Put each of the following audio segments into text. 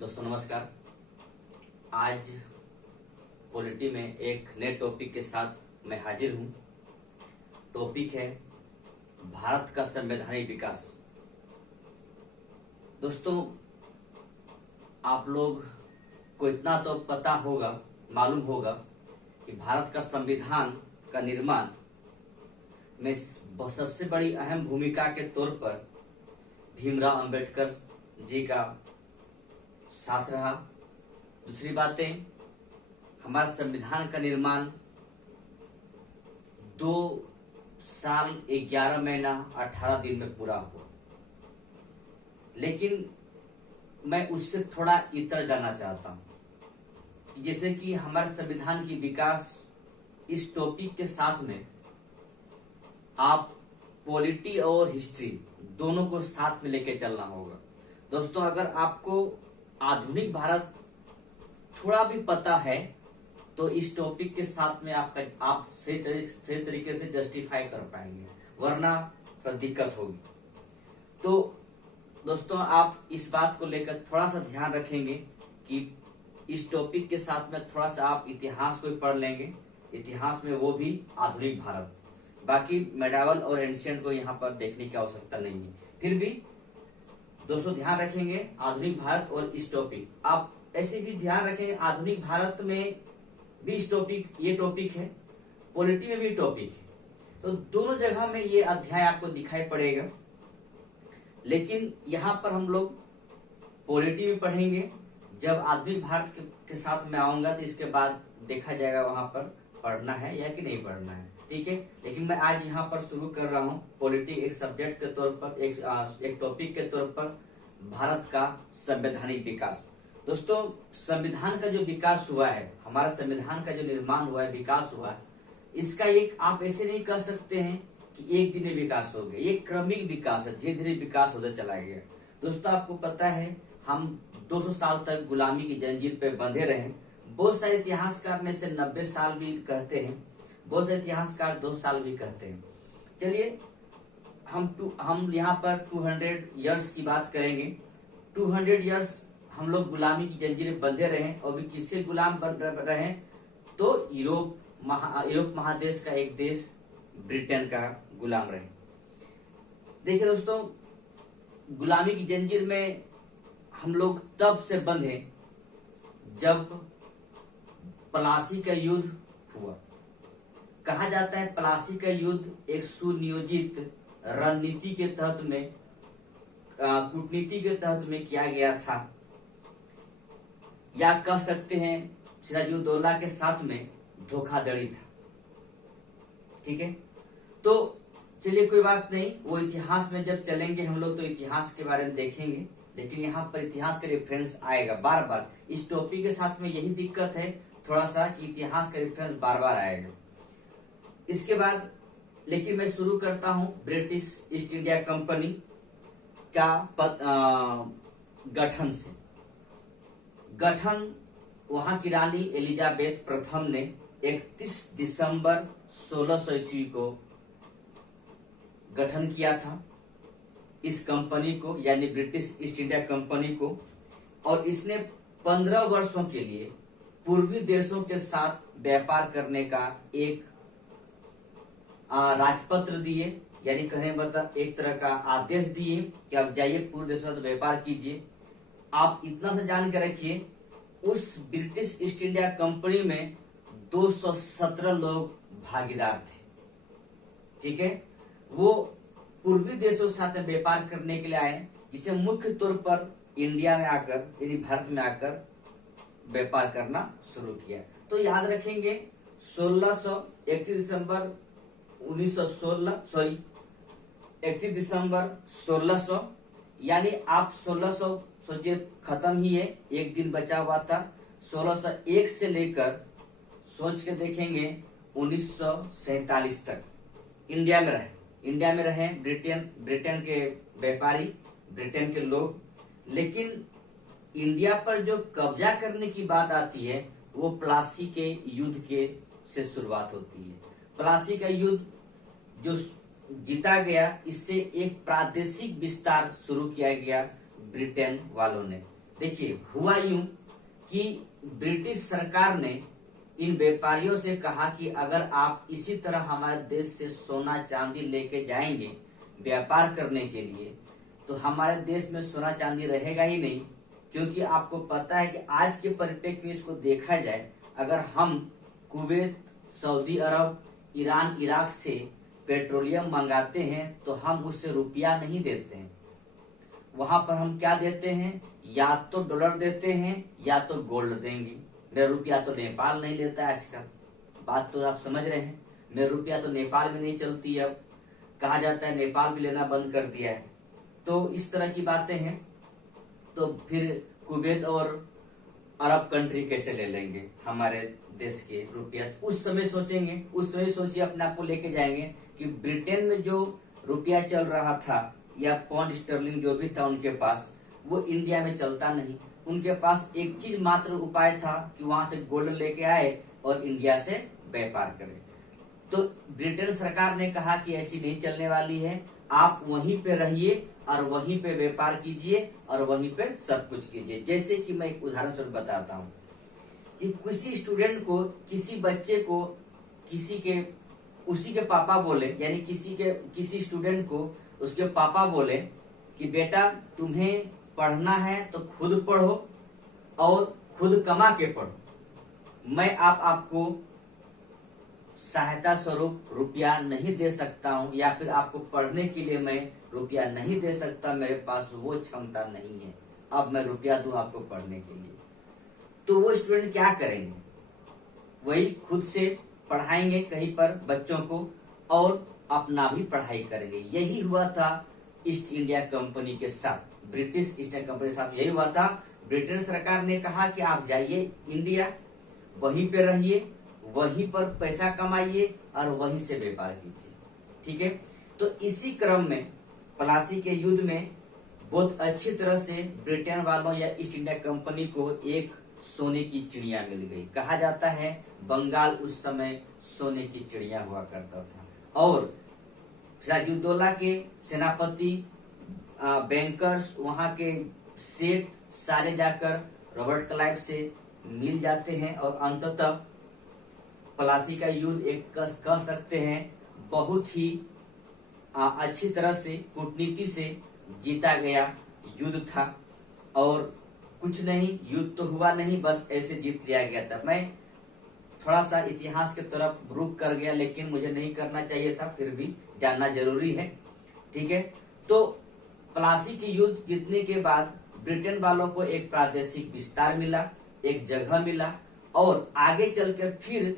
दोस्तों नमस्कार। आज पॉलिटी में एक नए टॉपिक के साथ मैं हाजिर हूं। टॉपिक है भारत का संवैधानिक विकास। दोस्तों, आप लोग को इतना तो पता होगा, मालूम होगा कि भारत का संविधान का निर्माण में सबसे बड़ी अहम भूमिका के तौर पर भीमराव अंबेडकर जी का साथ रहा। दूसरी बातें, हमारा संविधान का निर्माण 2 साल 11 महीना 18 दिन में पूरा हुआ। लेकिन मैं उससे थोड़ा इतर जाना चाहता हूं, जैसे कि हमारे संविधान की विकास इस टॉपिक के साथ में आप पॉलिटी और हिस्ट्री दोनों को साथ में लेके चलना होगा। दोस्तों, अगर आपको आधुनिक भारत थोड़ा भी पता है तो इस टॉपिक के साथ में आप सही तरीके से जस्टिफाई कर पाएंगे, वरना फिर दिक्कत होगी। तो दोस्तों, आप इस बात को लेकर थोड़ा सा ध्यान रखेंगे कि इस टॉपिक के साथ में थोड़ा सा आप इतिहास को पढ़ लेंगे। इतिहास में वो भी आधुनिक भारत, बाकी मेडावल और एंशिएंट को यहाँ पर देखने की आवश्यकता नहीं है। फिर भी दोस्तों ध्यान रखेंगे आधुनिक भारत और इस टॉपिक। आप ऐसे भी ध्यान रखेंगे आधुनिक भारत में भी इस टॉपिक, ये टॉपिक है, पॉलिटी में भी टॉपिक है। तो दोनों जगह में ये अध्याय आपको दिखाई पड़ेगा। लेकिन यहाँ पर हम लोग पॉलिटी में पढ़ेंगे। जब आधुनिक भारत के साथ में आऊंगा तो इसके बाद देखा जाएगा वहां पर पढ़ना है या कि नहीं पढ़ना है, ठीक है। लेकिन मैं आज यहाँ पर शुरू कर रहा हूँ पॉलिटी एक सब्जेक्ट के तौर पर, एक टॉपिक के तौर पर, भारत का संवैधानिक विकास। दोस्तों, संविधान का जो विकास हुआ है, हमारा संविधान का जो निर्माण हुआ है, विकास हुआ है, इसका एक आप ऐसे नहीं कर सकते हैं कि एक दिन में विकास हो गया। ये क्रमिक विकास है, धीरे धीरे विकास होता चला गया। दोस्तों, आपको पता है हम 200 साल तक गुलामी की जंजीर पे बंधे रहे। बहुत सारे इतिहासकार में से 90 साल भी कहते हैं, बहुत सारे इतिहासकार 2 साल भी कहते हैं। चलिए हम यहाँ पर 200 इयर्स की बात करेंगे। 200 इयर्स हम लोग गुलामी की जंजीर में बंधे रहे और भी किससे गुलाम बन रहे? तो यूरोप महादेश का एक देश ब्रिटेन का गुलाम रहे। देखिए दोस्तों, गुलामी की जंजीर में हम लोग तब से बंधे जब प्लासी का युद्ध हुआ। कहा जाता है प्लासी का युद्ध एक सुनियोजित रणनीति के तहत में, कूटनीति के तहत में किया गया था, या कह सकते हैं सिराजुद्दौला के साथ में धोखाधड़ी था, ठीक है। तो चलिए कोई बात नहीं, वो इतिहास में जब चलेंगे हम लोग तो इतिहास के बारे में देखेंगे। लेकिन यहाँ पर इतिहास का रेफरेंस आएगा बार बार। इस टॉपिक के साथ में यही दिक्कत है थोड़ा सा कि इतिहास का रेफरेंस बार बार आएगा। इसके बाद लेकिन मैं शुरू करता हूं ब्रिटिश ईस्ट इंडिया कंपनी का गठन से। गठन वहां की रानी एलिजाबेथ प्रथम ने 31 दिसंबर 1600 ईस्वी को गठन किया था इस कंपनी को, यानी ब्रिटिश ईस्ट इंडिया कंपनी को। और इसने 15 वर्षों के लिए पूर्वी देशों के साथ व्यापार करने का एक राजपत्र दिए, यानी कहने मतलब एक तरह का आदेश दिए कि आप जाइए पूर्व देशों से व्यापार कीजिए। आप इतना सा जान के रखिए, उस ब्रिटिश ईस्ट इंडिया कंपनी में 217 लोग भागीदार थे, ठीक है। वो पूर्वी देशों के साथ व्यापार करने के लिए आए, जिसे मुख्य तौर पर इंडिया में आकर, यानी भारत में आकर व्यापार करना शुरू किया। तो याद रखेंगे 31 दिसंबर 31 दिसंबर 1600, यानी आप 1600 सोचिए खत्म ही है, एक दिन बचा हुआ था। 1601 से लेकर सोच के देखेंगे 1947 तक इंडिया में रहे ब्रिटेन के व्यापारी, ब्रिटेन के लोग। लेकिन इंडिया पर जो कब्जा करने की बात आती है वो प्लासी के युद्ध के से शुरुआत होती है। प्लासी का युद्ध जो जीता गया, इससे एक प्रादेशिक विस्तार शुरू किया गया ब्रिटेन वालों ने। देखिए हुआ यूं कि ब्रिटिश सरकार ने इन व्यापारियों से कहा कि अगर आप इसी तरह हमारे देश से सोना चांदी लेके जाएंगे व्यापार करने के लिए तो हमारे देश में सोना चांदी रहेगा ही नहीं, क्योंकि आपको पता है कि आज के परिप्रेक्ष्य में इसको देखा जाए, अगर हम कुवैत, सऊदी अरब, ईरान, इराक से पेट्रोलियम मंगाते हैं तो हम उससे रुपया नहीं देते हैं। वहां पर हम क्या देते हैं, या तो डॉलर देते हैं या तो गोल्ड देंगे। मेरा रुपया तो नेपाल नहीं लेता है आजकल, बात तो आप समझ रहे हैं। मेरा रुपया तो नेपाल में नहीं चलती है, अब कहा जाता है नेपाल भी लेना बंद कर दिया है। तो इस तरह की बातें हैं। तो फिर कुवैत और अरब कंट्री कैसे ले लेंगे हमारे देश के रुपया, उस समय सोचेंगे, उस समय सोचिए अपने आप को लेके जाएंगे कि ब्रिटेन में जो रुपया चल रहा था या पाउंड स्टर्लिंग जो भी था उनके पास, वो इंडिया में चलता नहीं। उनके पास एक चीज मात्र उपाय था कि वहां से गोल्ड लेके आए और इंडिया से व्यापार करें। तो ब्रिटेन सरकार ने कहा कि ऐसी नहीं चलने वाली है, आप वहीं पे रहिए और वहीं पे व्यापार कीजिए और वहीं पे सब कुछ कीजिए। जैसे कि मैं एक उदाहरण स्वरूप बताता हूँ कि किसी स्टूडेंट को, किसी बच्चे को, उसी के पापा बोले, यानी किसी स्टूडेंट को उसके पापा बोले कि बेटा तुम्हें पढ़ना है तो खुद पढ़ो और खुद कमा के पढ़ो, मैं आपको सहायता स्वरूप रुपया नहीं दे सकता हूं, या फिर आपको पढ़ने के लिए मैं रुपया नहीं दे सकता, मेरे पास वो क्षमता नहीं है, अब मैं रुपया दूं आपको पढ़ने के लिए। तो वो स्टूडेंट क्या करेंगे, वही खुद से पढ़ाएंगे कहीं पर बच्चों को और अपना भी पढ़ाई करेंगे। यही हुआ था ईस्ट इंडिया कंपनी के साथ, ब्रिटिश ईस्ट इंडिया कंपनी के साथ यही हुआ था। ब्रिटेन सरकार ने कहा कि आप जाइए इंडिया, वहीं पे रहिए, वहीं पर पैसा कमाइए और वहीं से व्यापार कीजिए, ठीक है। तो इसी क्रम में प्लासी के युद्ध में बहुत अच्छी तरह से ब्रिटेन वालों या ईस्ट इंडिया कंपनी को एक सोने की चिड़िया मिल गई। कहा जाता है बंगाल उस समय सोने की चिड़िया हुआ करता था, और सिराजुद्दौला के सेनापति, बैंकर्स, वहां के सेठ सारे जाकर रॉबर्ट क्लाइव से मिल जाते हैं और अंततः प्लासी का युद्ध एक कह सकते हैं बहुत ही अच्छी तरह से कूटनीति से जीता गया युद्ध था। और कुछ नहीं, युद्ध तो हुआ नहीं, बस ऐसे जीत लिया गया था। मैं थोड़ा सा इतिहास की तरफ रुक कर गया, लेकिन मुझे नहीं करना चाहिए था, फिर भी जानना जरूरी है, ठीक है। तो प्लासी की युद्ध जीतने के बाद ब्रिटेन वालों को एक प्रादेशिक विस्तार मिला, एक जगह मिला, और आगे चलकर फिर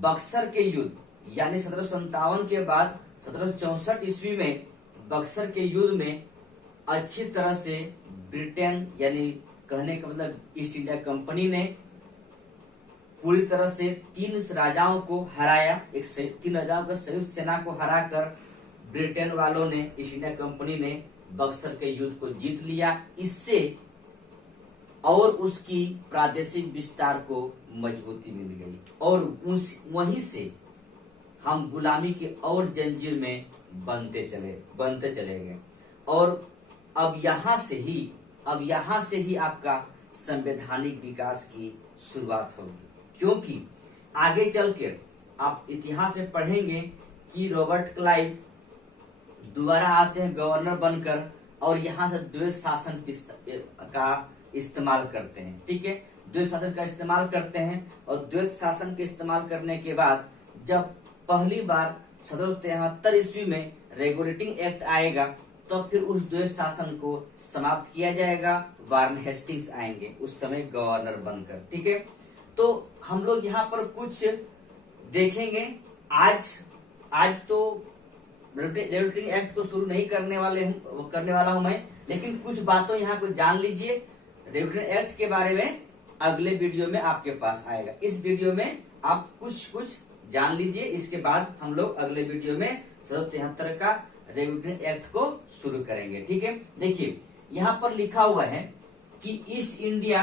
बक्सर के युद्ध यानी 1757 के बाद 1764 ईस्वी में बक्सर के युद्ध में अच्छी तरह से ब्रिटेन, यानी कहने का मतलब ईस्ट इंडिया कंपनी ने पूरी तरह से 3 राजाओं को हराया। 3 राजाओं का संयुक्त सेना को हराकर ब्रिटेन वालों ने, ईस्ट इंडिया कंपनी ने बक्सर के युद्ध को जीत लिया। इससे और उसकी प्रादेशिक विस्तार को मजबूती मिल गई, और वहीं से हम गुलामी के और जंजीर में बनते चले गए। और अब यहाँ से ही आपका संवैधानिक विकास की शुरुआत होगी, क्योंकि आगे चलकर आप इतिहास में पढ़ेंगे कि रॉबर्ट क्लाइव दोबारा आते हैं गवर्नर बनकर, और यहाँ से द्वैत शासन का इस्तेमाल करते हैं, ठीक है। द्वैत शासन का इस्तेमाल करते हैं, और द्वैत शासन के इस्तेमाल करने के बाद जब पहली बार 1773 ईस्वी में रेगुलेटिंग एक्ट आएगा, तो फिर उस द्वैत शासन को समाप्त किया जाएगा। वारन हेस्टिंग्स आएंगे उस समय गवर्नर बनकर, ठीक है। तो हम लोग यहाँ पर कुछ देखेंगे। आज तो रेगुलेटिंग एक्ट को शुरू नहीं करने वाला हूं मैं, लेकिन कुछ बातों यहाँ को जान लीजिए। रेगुलेटिंग एक्ट के बारे में अगले वीडियो में आपके पास आएगा। इस वीडियो में आप कुछ जान लीजिए, इसके बाद हम लोग अगले वीडियो में 1773 का रेगुलेटिंग एक्ट को शुरू करेंगे, ठीक है। देखिए यहाँ पर लिखा हुआ है कि ईस्ट इंडिया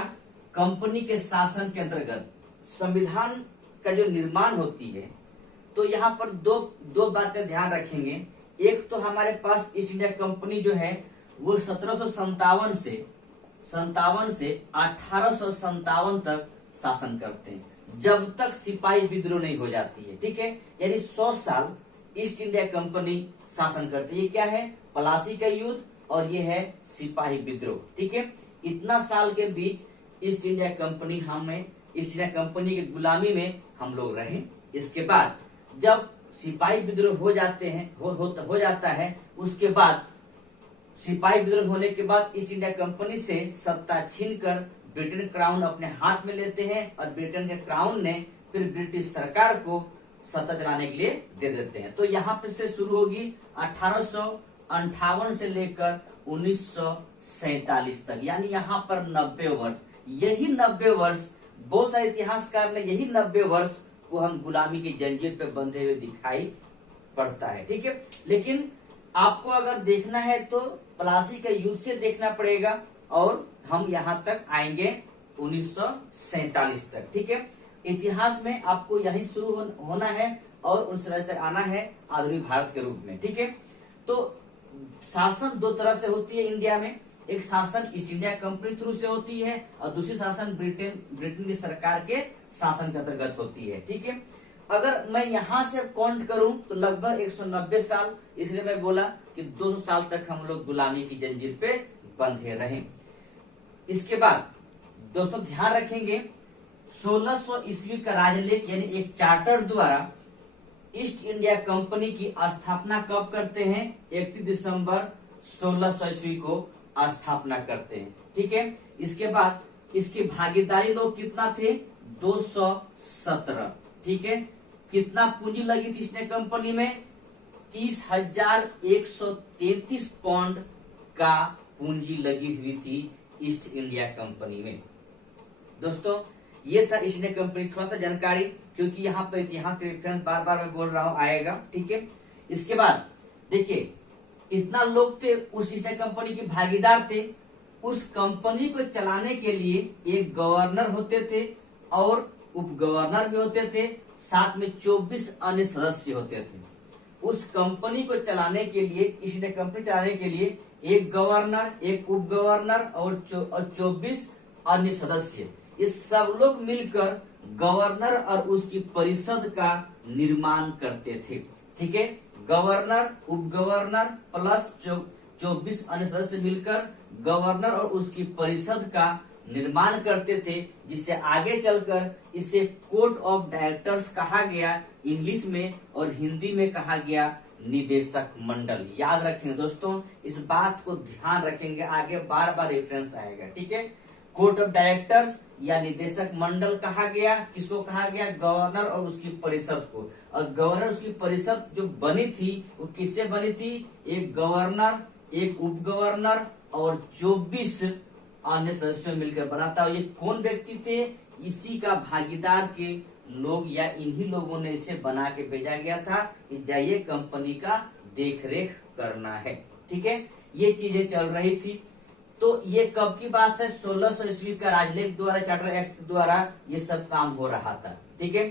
कंपनी के शासन के अंतर्गत संविधान का जो निर्माण होती है, तो यहाँ पर दो बातें ध्यान रखेंगे। एक तो हमारे पास ईस्ट इंडिया कंपनी जो है वो 1757 57 से 1857 तक शासन करते हैं, जब तक सिपाही विद्रोह नहीं हो जाती है। ठीक है, यानी 100 साल ईस्ट इंडिया कंपनी शासन करती है। ये क्या है? प्लासी का युद्ध और ये है सिपाही विद्रोह। ठीक है, इतना साल के बीच ईस्ट इंडिया कंपनी की गुलामी में हम लोग रहे। इसके बाद जब सिपाही विद्रोह हो जाते हैं हो जाता है, उसके बाद सिपाही विद्रोह होने के बाद ईस्ट इंडिया कंपनी से सत्ता छीनकर ब्रिटेन क्राउन अपने हाथ में लेते हैं और ब्रिटेन के क्राउन ने फिर ब्रिटिश सरकार को सत्ता चलाने के लिए दे देते हैं। तो यहाँ पे से शुरू होगी 1858 से लेकर 1947 तक, यानी यहाँ पर 90 वर्ष। यही 90 वर्ष, बहुत सारे इतिहासकार ने यही 90 वर्ष को हम गुलामी की जंजीर पे बंधे हुए दिखाई पड़ता है। ठीक है, लेकिन आपको अगर देखना है तो प्लासी के युद्ध से देखना पड़ेगा और हम यहाँ तक आएंगे 1947 तक। ठीक है, इतिहास में आपको यही शुरू होना है और उस तक आना है आधुनिक भारत के रूप में। ठीक है, तो शासन दो तरह से होती है इंडिया में। एक शासन ईस्ट इंडिया कंपनी थ्रू से होती है और दूसरी शासन ब्रिटेन की सरकार के शासन के अंतर्गत होती है। ठीक है, अगर मैं यहाँ से काउंट करूं तो लगभग 190 साल, इसलिए मैं बोला कि 200 साल तक हम लोग गुलामी की जंजीर पे बंधे रहे। इसके बाद दोस्तों ध्यान रखेंगे 1600 ईस्वी का राजलेख यानी एक चार्टर द्वारा ईस्ट इंडिया कंपनी की स्थापना कब करते हैं? 31 दिसंबर 1600 ईस्वी को स्थापना करते हैं। ठीक है, इसके बाद इसके भागीदारी लोग कितना थे? 217। ठीक है, कितना पूंजी लगी थी इसने कंपनी में? 30,133 पाउंड का पूंजी लगी हुई थी ईस्ट इंडिया कंपनी में। दोस्तों ये था ईस्ट इंडिया कंपनी, थोड़ा सा जानकारी, क्योंकि यहाँ पर इतिहास के रेफरेंस बार बार मैं बोल रहा हूँ आएगा। ठीक है, इसके बाद देखिए इतना लोग थे उस ईस्ट इंडिया कंपनी के भागीदार थे। उस कंपनी को चलाने के लिए एक गवर्नर होते थे और उप गवर्नर भी होते थे, साथ में 24 अन्य सदस्य होते थे। उस कंपनी को चलाने के लिए, ईस्ट इंडिया कंपनी चलाने के लिए एक गवर्नर, एक उप गवर्नर और 24 अन्य सदस्य, ये सब लोग मिलकर गवर्नर और उसकी परिषद का निर्माण करते थे। ठीक है, गवर्नर, उप गवर्नर प्लस 24 अन्य सदस्य मिलकर गवर्नर और उसकी परिषद का निर्माण करते थे, जिसे आगे चलकर इसे कोर्ट ऑफ डायरेक्टर्स कहा गया इंग्लिश में, और हिंदी में कहा गया निदेशक मंडल। याद रखेंगे दोस्तों, इस बात को ध्यान रखेंगे, आगे बार बार रेफरेंस आएगा। ठीक है, कोर्ट ऑफ डायरेक्टर्स या निदेशक मंडल कहा गया, किसको कहा गया? गवर्नर और उसकी परिषद को। और गवर्नर उसकी परिषद जो बनी थी वो किससे बनी थी? एक गवर्नर, एक उप गवर्नर और 24 अन्य सदस्यों मिलकर बना था। ये कौन व्यक्ति थे? इसी का भागीदार के लोग या इन्हीं लोगों ने इसे बना के भेजा गया था कि जाइए कंपनी का देखरेख करना है। ठीक है, ये चीजें चल रही थी। तो ये कब की बात है? 1600 ईस्वी का राजलेख द्वारा, चार्टर एक्ट द्वारा ये सब काम हो रहा था। ठीक है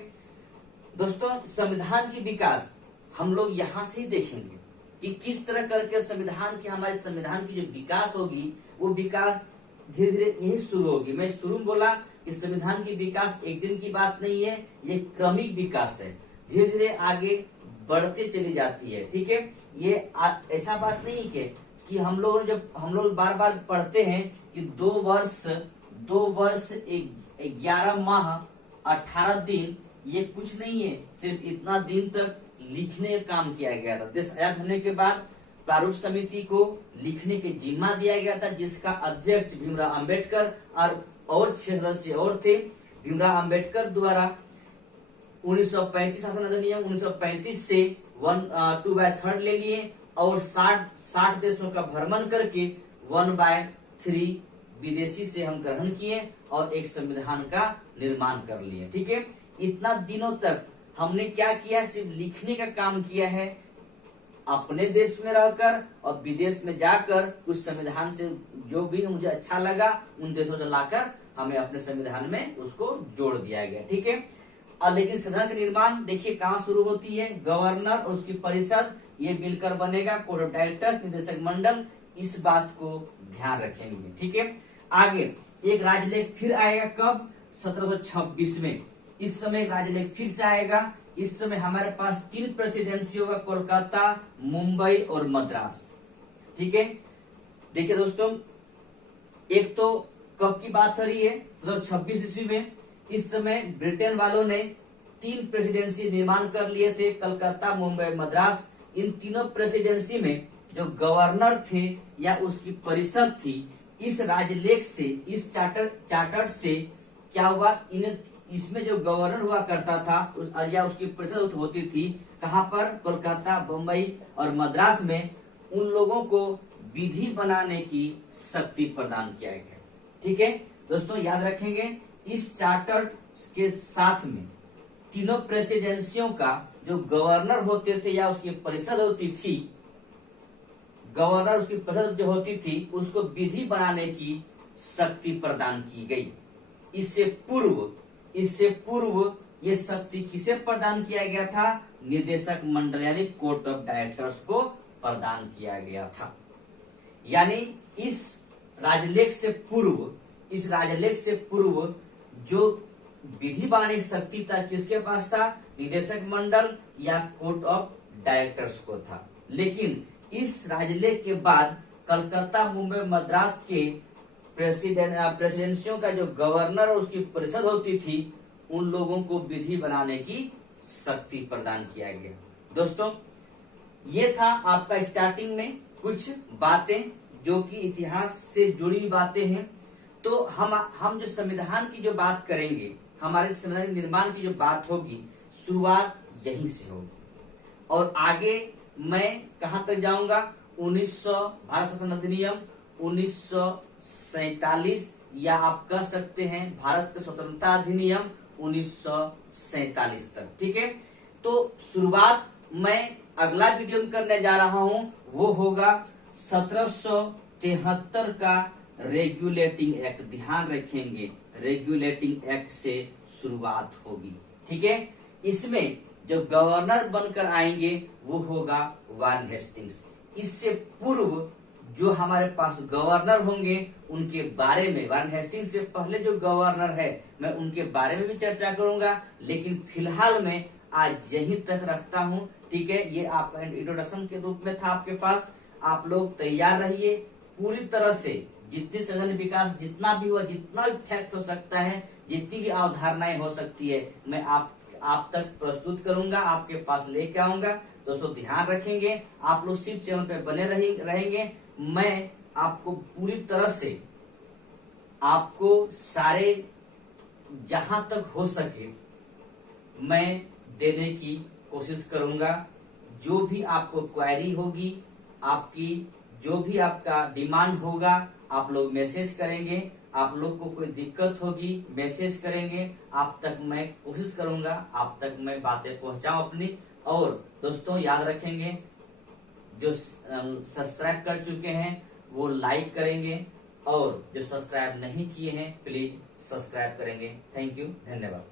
दोस्तों, संविधान की विकास हम लोग यहाँ से ही देखेंगे कि किस तरह करके संविधान की, हमारे संविधान की जो विकास होगी वो विकास धीरे धीरे यही शुरू होगी। मैं शुरू में बोला कि संविधान की विकास एक दिन की बात नहीं है, ये क्रमिक विकास है, धीरे धीरे आगे बढ़ते चली जाती है। ठीक है, ये ऐसा बात नहीं है कि हम लोग बार बार पढ़ते हैं कि 2 वर्ष 11 माह 18 दिन, ये कुछ नहीं है, सिर्फ इतना दिन तक लिखने का काम किया गया था। देश आजाद होने के बाद प्रारूप समिति को लिखने के जिम्मा दिया गया था, जिसका अध्यक्ष भीमराव अंबेडकर और 6 सदस्य और थे। भीमराव अंबेडकर द्वारा 1935 शासन अधिनियम 1935 से 2/3 ले लिए और 60 देशों का भ्रमण करके 1/3 विदेशी से हम ग्रहण किए और एक संविधान का निर्माण कर लिए। ठीक है, इतना दिनों तक हमने क्या किया? सिर्फ लिखने का काम किया है, अपने देश में रहकर और विदेश में जाकर उस संविधान से जो भी मुझे अच्छा लगा उन देशों से लाकर हमें अपने संविधान में उसको जोड़ दिया गया। ठीक है, और लेकिन संविधान का निर्माण देखिए कहाँ शुरू होती है? गवर्नर और उसकी परिषद ये मिलकर बनेगा कोर्ट ऑफ डायरेक्टर्स, निदेशक मंडल। इस बात को ध्यान रखेंगे। ठीक है, आगे एक राजलेख फिर आएगा कब? 1726 में। इस समय एक राजलेख फिर से आएगा। इस समय हमारे पास 3 प्रेसिडेंसी होगा, कोलकाता, मुंबई और मद्रास। ठीक है, देखिए दोस्तों, एक तो कब की बात हो रही है? 1726 ईस्वी में। इस समय ब्रिटेन वालों ने 3 प्रेसिडेंसी निर्माण कर लिए थे, कलकत्ता, मुंबई, मद्रास। इन तीनों प्रेसिडेंसी में जो गवर्नर थे या उसकी परिषद थी, इस राजलेख से, इस चार्टर से क्या हुआ? इसमें जो गवर्नर हुआ करता था या उसकी परिषद होती थी, कहां पर? कोलकाता, बम्बई और मद्रास में। उन लोगों को विधि बनाने की शक्ति प्रदान किया गया। ठीक है दोस्तों, याद रखेंगे, इस चार्टर के साथ में तीनों प्रेसिडेंसियों का जो गवर्नर होते थे या उसकी परिषद होती थी, गवर्नर उसकी परिषद जो होती थी, उसको विधि बनाने की शक्ति प्रदान की गई। इससे पूर्व ये शक्ति किसे प्रदान किया गया था? निदेशक मंडल यानी कोर्ट ऑफ डायरेक्टर्स को प्रदान किया गया था। यानी इस राजलेख से पूर्व जो विधि बनाने की शक्ति था, किसके पास था? निदेशक मंडल या कोर्ट ऑफ डायरेक्टर्स को था। लेकिन इस राजलेख के बाद कलकत्ता, मुंबई, मद्रास के प्रेसिडेंसियों का जो गवर्नर और उसकी परिषद होती थी, उन लोगों को विधि बनाने की शक्ति प्रदान किया गया। दोस्तों, ये था आपका स्टार्टिंग में कुछ बातें जो कि इतिहास से जुड़ी बातें हैं। तो हम जो संविधान की जो बात करेंगे, हमारे संविधान निर्माण की जो बात होगी, शुरुआत यहीं से होगी और आगे मैं कहां तक जाऊंगा? 1900 भारत शासन अधिनियम 1947 या आप कह सकते हैं भारत का स्वतंत्रता अधिनियम 1947 तक। ठीक है, तो शुरुआत मैं अगला वीडियो में करने जा रहा हूं, वो होगा 1773 का रेगुलेटिंग एक्ट। ध्यान रखेंगे, रेगुलेटिंग एक्ट से शुरुआत होगी। ठीक है, इसमें जो गवर्नर बनकर आएंगे वो होगा वारेन हेस्टिंग्स। इससे पूर्व जो हमारे पास गवर्नर होंगे उनके बारे में, वारेन हेस्टिंग्स से पहले जो गवर्नर है मैं उनके बारे में भी चर्चा करूंगा, लेकिन फिलहाल मैं आज यहीं तक रखता हूं। ठीक है, ये आपका इंट्रोडक्शन के रूप में था आपके पास। आप लोग तैयार रहिए पूरी तरह से, जितनी संगठन विकास जितना भी हुआ, जितना भी फैक्ट हो सकता है, जितनी भी अवधारणाएं हो सकती है, मैं आप तक प्रस्तुत करूंगा, आपके पास लेके आऊंगा। दोस्तों ध्यान रखेंगे, आप लोग सिर्फ चैनल पे बने रहेंगे। मैं आपको पूरी तरह से आपको सारे जहां तक हो सके मैं देने की कोशिश करूंगा। जो भी आपको क्वेरी होगी, आपकी जो भी आपका डिमांड होगा, आप लोग मैसेज करेंगे। आप लोग को कोई दिक्कत होगी मैसेज करेंगे, आप तक मैं कोशिश करूंगा, आप तक मैं बातें पहुंचाऊं अपनी। और दोस्तों याद रखेंगे, जो सब्सक्राइब कर चुके हैं वो लाइक करेंगे और जो सब्सक्राइब नहीं किए हैं प्लीज सब्सक्राइब करेंगे। थैंक यू, धन्यवाद।